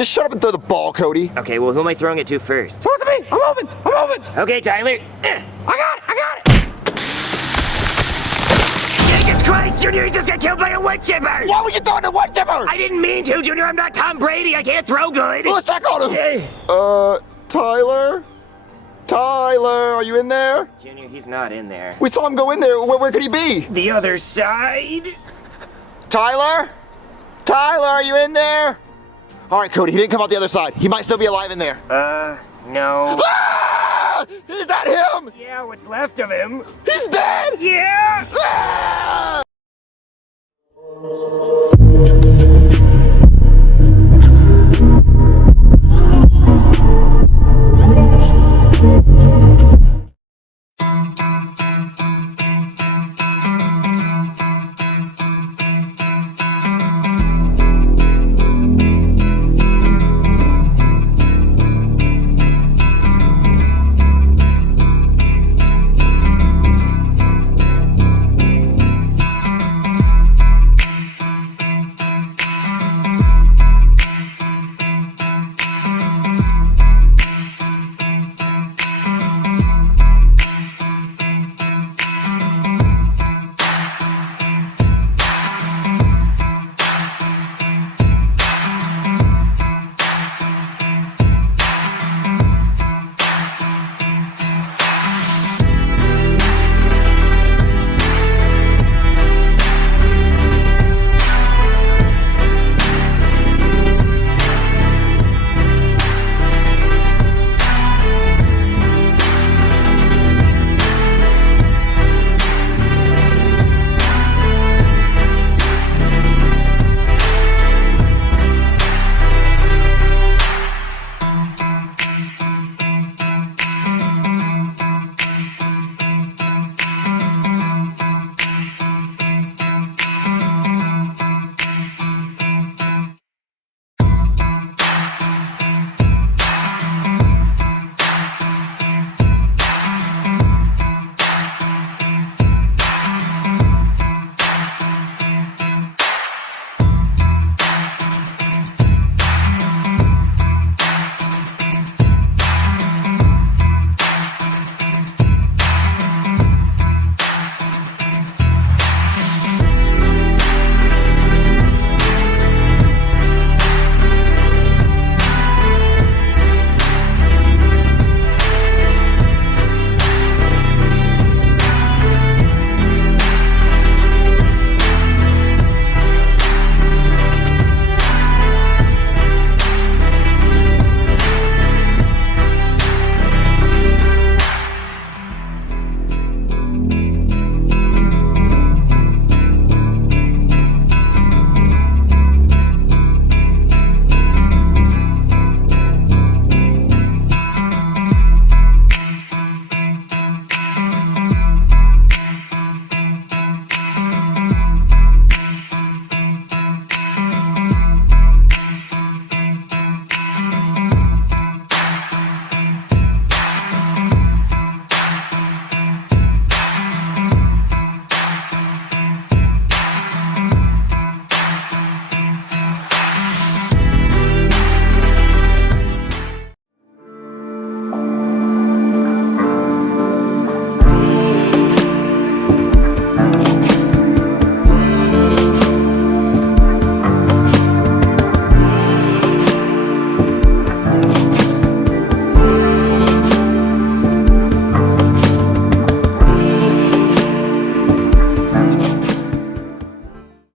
Just shut up and throw the ball, Cody. Okay, well, who am I throwing it to first? Throw it to me! I'm moving! Okay, Tyler. I got it! Jesus Christ, Junior, he just got killed by a woodchipper! Why would you throw it to Woodchipper? I didn't mean to, Junior. I'm not Tom Brady. I can't throw good. Let's check on him. Eh. Tyler? Tyler, are you in there? Junior, he's not in there. We saw him go in there. Where could he be? The other side? Tyler? Tyler, are you in there? All right, Cody, he didn't come out the other side. He might still be alive in there. No. Ah! Is that him? Yeah, what's left of him? He's dead! Yeah! Ah!